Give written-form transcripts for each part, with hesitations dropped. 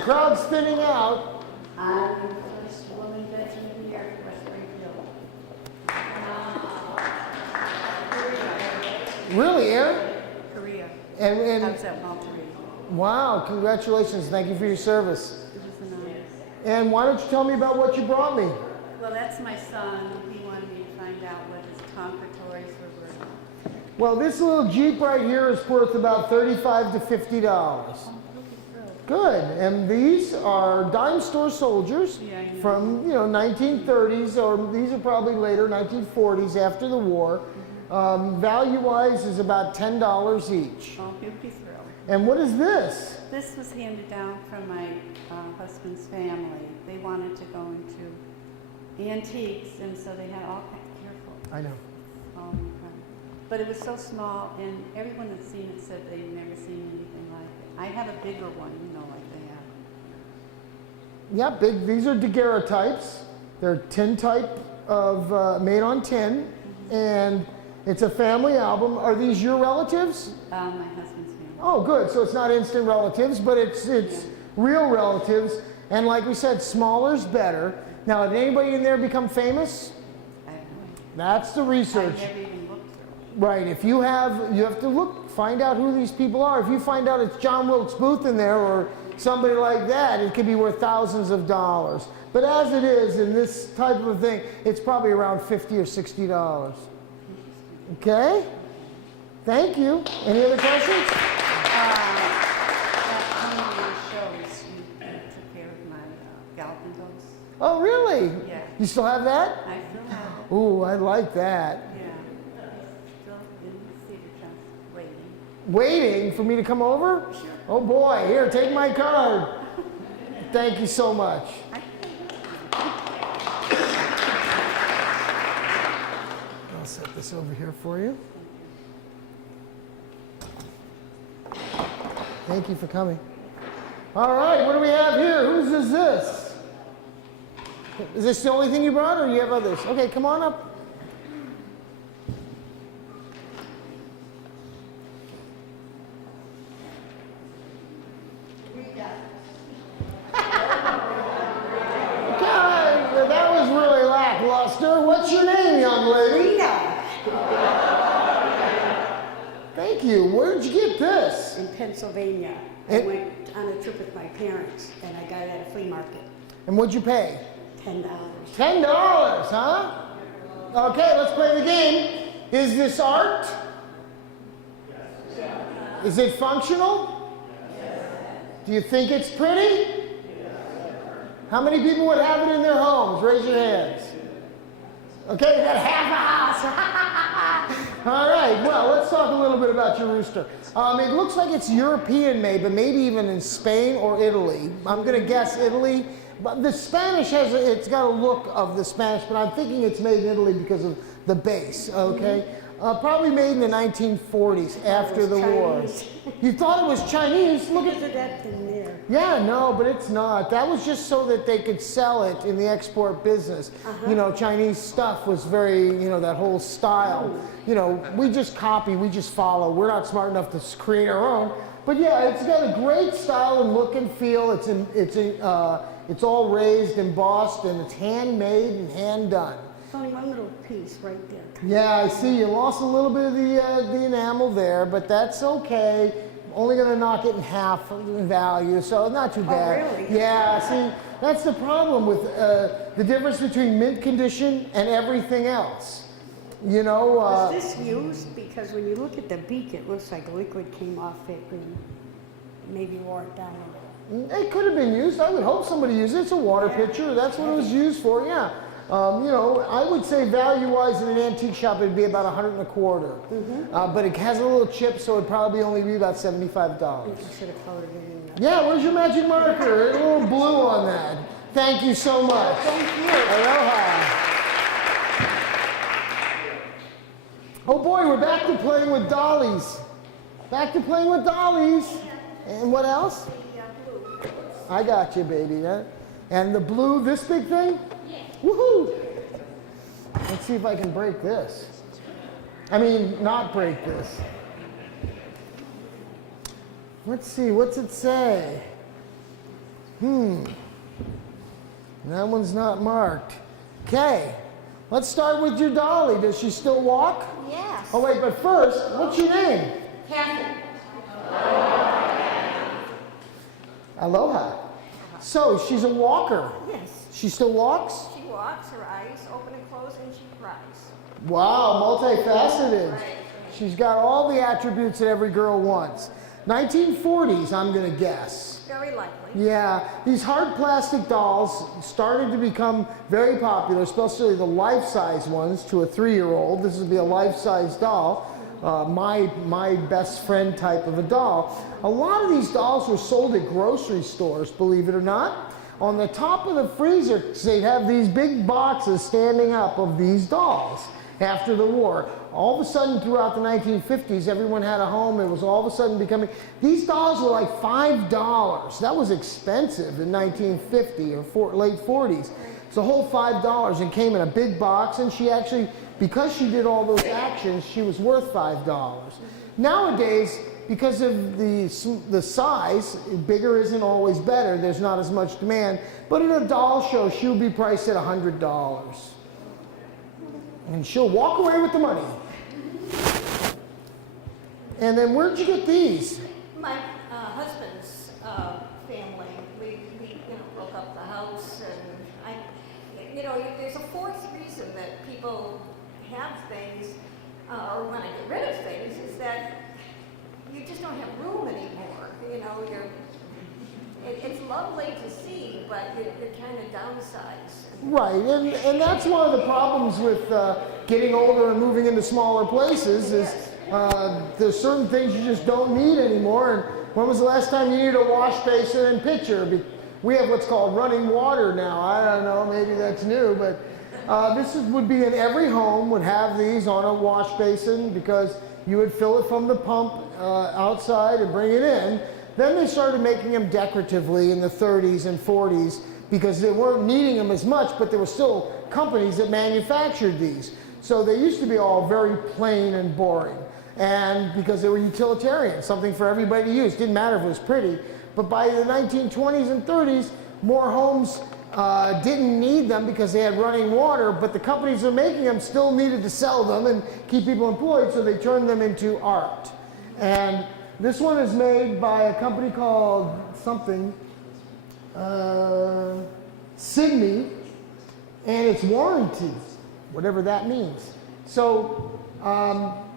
The crowd's thinning out. I'm the first woman veteran here at West Springfield. Really, Aaron? Korea. And I was at Walter Reed. wow, congratulations. Thank you for your service. It was an honor. And why don't you tell me about what you brought me? Well, that's my son. He wanted me to find out what his Tonka toys were worth. Well, this little Jeep right here is worth about $35 to $50. Oh, Good. And these are dime store soldiers Yeah, I know. from 1930s, or these are probably later 1940s after the war. Value-wise is about $10 each. Oh, you'll be thrilled. And what is this? This was handed down from my husband's family. They wanted to go into antiques, and so they had all kinds. Careful. I know. But it was so small, and everyone that's seen it said they'd never seen anything like it. I have a bigger one, like they have. Yeah, big. These are daguerreotypes. They're tin type of made on tin, and it's a family album. Are these your relatives? My husband's family. Oh, good. So it's not instant relatives, but it's real relatives. And like we said, smaller's better. Now, did anybody in there become famous? I don't know. That's the research. I never even looked through it. Right. If you have to look, find out who these people are. If you find out it's John Wilkes Booth in there or somebody like that, it could be worth thousands of dollars. But as it is in this type of a thing, it's probably around $50 or $60. Okay. Thank you. Any other questions? One of your shows, you took care of my Galvin dolls. Oh, really? Yeah. You still have that? I still have it. Ooh, I like that. Yeah. It's still in the cedar chest, waiting. Waiting for me to come over? Sure. Oh boy, here, take my card. Thank you so much. I'll set this over here for you. Thank you for coming. All right, what do we have here? Whose is this? Is this the only thing you brought, or do you have others? Okay, come on up. God, that was really lackluster. What's your name, young lady? Thank you. Where did you get this? In Pennsylvania. I went on a trip with my parents, and I got it at a flea market. And what'd you pay? $10. $10, huh? Okay, let's play the game. Is this art? Yes. Is it functional? Yes. Do you think it's pretty? Yes. How many people would have it in their homes? Raise your hands. Okay, you got half a house. All right, well, let's talk a little bit about your rooster. It looks like it's European made, but maybe even in Spain or Italy. I'm going to guess Italy. But the Spanish it's got a look of the Spanish, but I'm thinking it's made in Italy because of the base, okay? Probably made in the 1940s after the war. You thought it was Chinese? Look at that thing there. Yeah, no, but it's not. That was just so that they could sell it in the export business. Chinese stuff was very, that whole style. We just copy, we just follow. We're not smart enough to create our own. But yeah, it's got a great style and look and feel. It's all raised, embossed, and it's handmade and hand done. It's only one little piece right there. Yeah, I see. You lost a little bit of the enamel there, but that's okay. Only going to knock it in half in value, so not too bad. Oh, really? Yeah, see, that's the problem with the difference between mint condition and everything else. Was this used? Because when you look at the beak, it looks like liquid came off it and maybe wore it down a little. It could have been used. I would hope somebody used it. It's a water pitcher. That's what it was used for, yeah. I would say value-wise in an antique shop, it'd be about $100 and a quarter. But it has a little chip, so it'd probably only be about $75. You should have colored it in. Yeah, where's your magic marker? A little blue on that. Thank you so much. Thank you. Aloha. Oh boy, we're back to playing with dollies. Back to playing with dollies. And what else? I got you, baby. And the blue, this big thing? Yeah. Woohoo! Let's see if I can break this. I mean, not break this. Let's see, what's it say? That one's not marked. Okay, let's start with your dolly. Does she still walk? Yes. Oh wait, but first, what's your name? Kathy. Aloha. So she's a walker. Yes. She still walks? She walks, her eyes open and close, and she cries. Wow, multifaceted. Right. She's got all the attributes that every girl wants. 1940s, I'm gonna guess. Very likely. Yeah, these hard plastic dolls started to become very popular, especially the life-size ones to a 3-year-old. This would be a life-size doll, my best friend type of a doll. A lot of these dolls were sold at grocery stores, believe it or not. On the top of the freezer, they'd have these big boxes standing up of these dolls after the war. All of a sudden, throughout the 1950s, everyone had a home. It was all of a sudden becoming, these dolls were like $5. That was expensive in 1950 or late 40s. It's a whole $5 and came in a big box, and she actually, because she did all those actions, she was worth $5. Nowadays, because of the size, bigger isn't always better. There's not as much demand. But in a doll show, she would be priced at $100. And she'll walk away with the money. And then where'd you get these? My husband's family, we broke up the house, and there's a fourth reason that people have things, or want to get rid of things, is that you just don't have room anymore. It's lovely to see, but you're kind of downsized. Right, and that's one of the problems with getting older and moving into smaller places is there's certain things you just don't need anymore. And when was the last time you needed a wash basin and pitcher? We have what's called running water now. I don't know, maybe that's new, but would be in every home would have these on a wash basin because you would fill it from the pump outside and bring it in. Then they started making them decoratively in the 30s and 40s because they weren't needing them as much, but there were still companies that manufactured these. So they used to be all very plain and boring. And because they were utilitarian, something for everybody to use. Didn't matter if it was pretty. But by the 1920s and 30s, more homes didn't need them because they had running water, but the companies that were making them still needed to sell them and keep people employed, so they turned them into art. And this one is made by a company called something, Signy, and it's warranted, whatever that means. So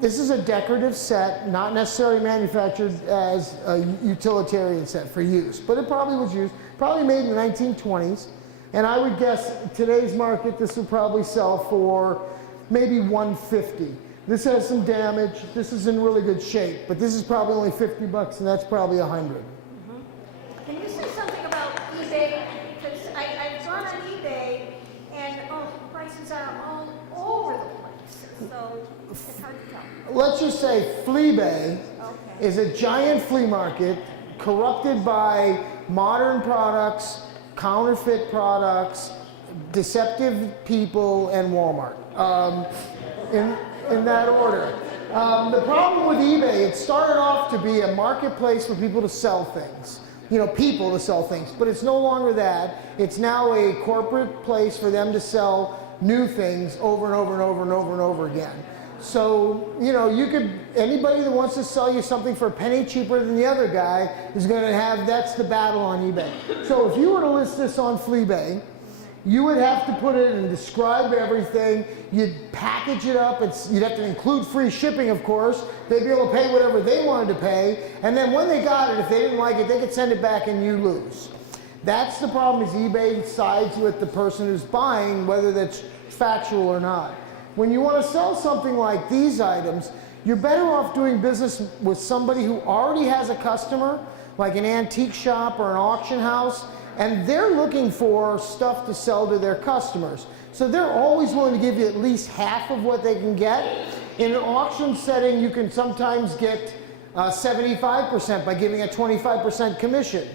this is a decorative set, not necessarily manufactured as a utilitarian set for use, but it probably was used, probably made in the 1920s. And I would guess today's market, this would probably sell for maybe $150. This has some damage. This is in really good shape, but this is probably only $50, and that's probably $100. Can you say something about eBay? Because I've gone on eBay, and prices are all over the place, so it's hard to tell. Let's just say Fleabay is a giant flea market corrupted by modern products, counterfeit products, deceptive people, and Walmart. In that order. The problem with eBay, it started off to be a marketplace for people to sell things. People to sell things. But it's no longer that. It's now a corporate place for them to sell new things over and over and over and over and over again. So, anybody that wants to sell you something for a penny cheaper than the other guy is going to have, that's the battle on eBay. So if you were to list this on Fleabay, you would have to put it and describe everything. You'd package it up. You'd have to include free shipping, of course. They'd be able to pay whatever they wanted to pay. And then when they got it, if they didn't like it, they could send it back and you lose. That's the problem, is eBay sides with the person who's buying, whether that's factual or not. When you want to sell something like these items, you're better off doing business with somebody who already has a customer, like an antique shop or an auction house, and they're looking for stuff to sell to their customers. So they're always willing to give you at least half of what they can get. In an auction setting, you can sometimes get 75% by giving a 25% commission.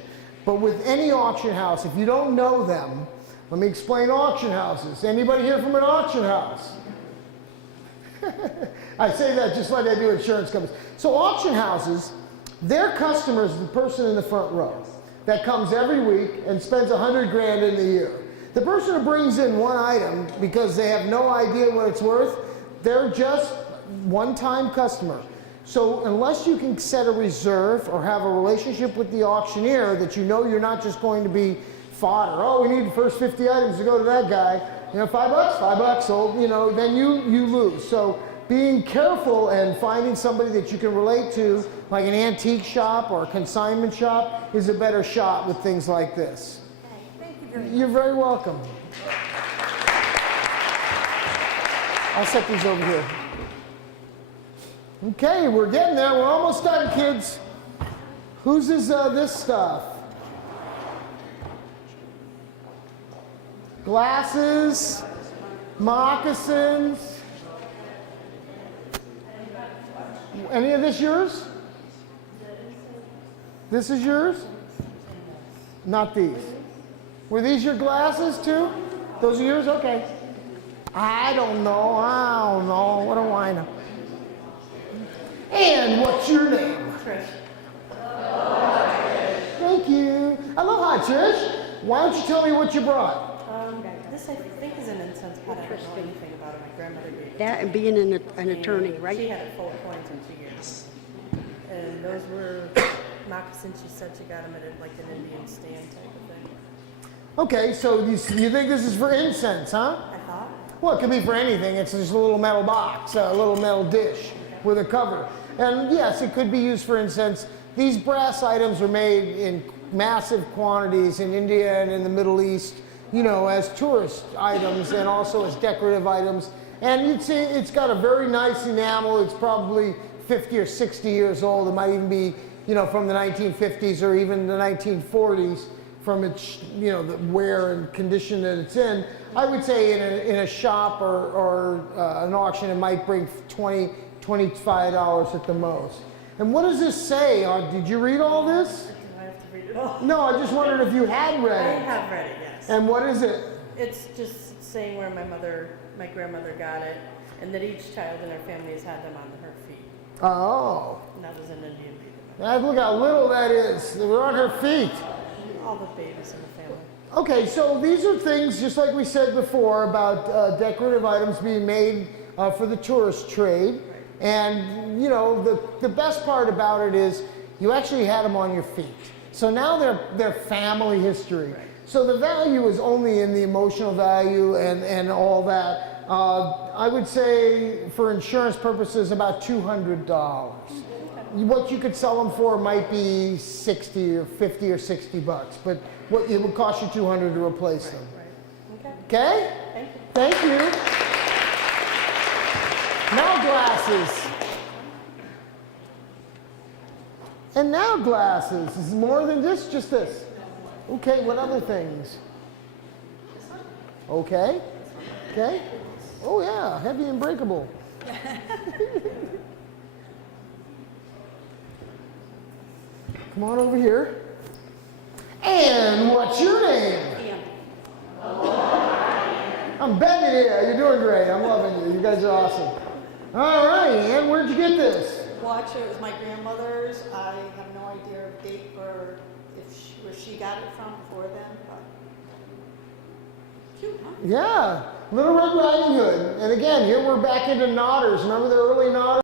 But with any auction house, if you don't know them, let me explain auction houses. Anybody here from an auction house? I say that just like I do insurance companies. So auction houses, their customers, the person in the front row. that comes every week and spends 100 grand in the year. The person who brings in one item because they have no idea what it's worth, they're just one-time customer. So unless you can set a reserve or have a relationship with the auctioneer that you know you're not just going to be fodder, oh, we need the first 50 items to go to that guy, you know, $5, sold, you know, then you lose. So being careful and finding somebody that you can relate to, like an antique shop or a consignment shop, is a better shot with things like this. Okay, thank you very much. You're very welcome. I'll set these over here. Okay, we're getting there. We're almost done, kids. Whose is this stuff? Glasses, moccasins. Any of this yours? This is yours? Not these. Were these your glasses too? Those are yours? Okay. I don't know. What do I know? And what's your name? Trish. Thank you. Aloha, Trish. Why don't you tell me what you brought? This I think is an incense pot. I don't know anything about it. My grandmother gave it. That and being an attorney, right? She had it full of coins when she gave it. And those were moccasins. She said she got them at like an Indian stand type of thing. Okay, so you think this is for incense, huh? I thought. Well, it could be for anything. It's just a little metal box, a little metal dish with a cover. And yes, it could be used for incense. These brass items are made in massive quantities in India and in the Middle East, you know, as tourist items and also as decorative items. And you'd see it's got a very nice enamel. It's probably 50 or 60 years old. It might even be, you know, from the 1950s or even the 1940s from its, you know, the wear and condition that it's in. I would say in a shop or an auction, it might bring $20, $25 at the most. And what does this say? Did you read all this? I have to read it all. No, I just wondered if you had read I it. have read it, yes. And what is it? It's just saying where my grandmother got it, and that each child in her family has had them on her feet. Oh, And that was an Indian baby. look how little that is. They're on her feet. All the babies in the family. Okay, so these are things, just like we said before, about decorative items being made for the tourist trade. And, you know, the best part about it is you actually had them on your feet. So now they're family history. Right. So the value is only in the emotional value and all that. I would say for insurance purposes about $200. What you could sell them for might be 60 or 50 or 60 bucks, but what it would cost you $200 to replace them. Right. Okay. Okay? Thank you. Thank you. Now glasses. And now glasses. This is more than just this. Okay, what other things? Okay. Okay. Oh yeah, heavy and breakable. Come on over here. And what's your name? I'm betting, yeah, you're doing great. I'm loving you. You guys are awesome. All right, Ann, where'd you get this? Watch it was my grandmother's. I have no idea of date or where she got it from before then, but cute, huh? Yeah, Little Red Riding Hood. And again, here we're back into knotters. Remember the early knotters?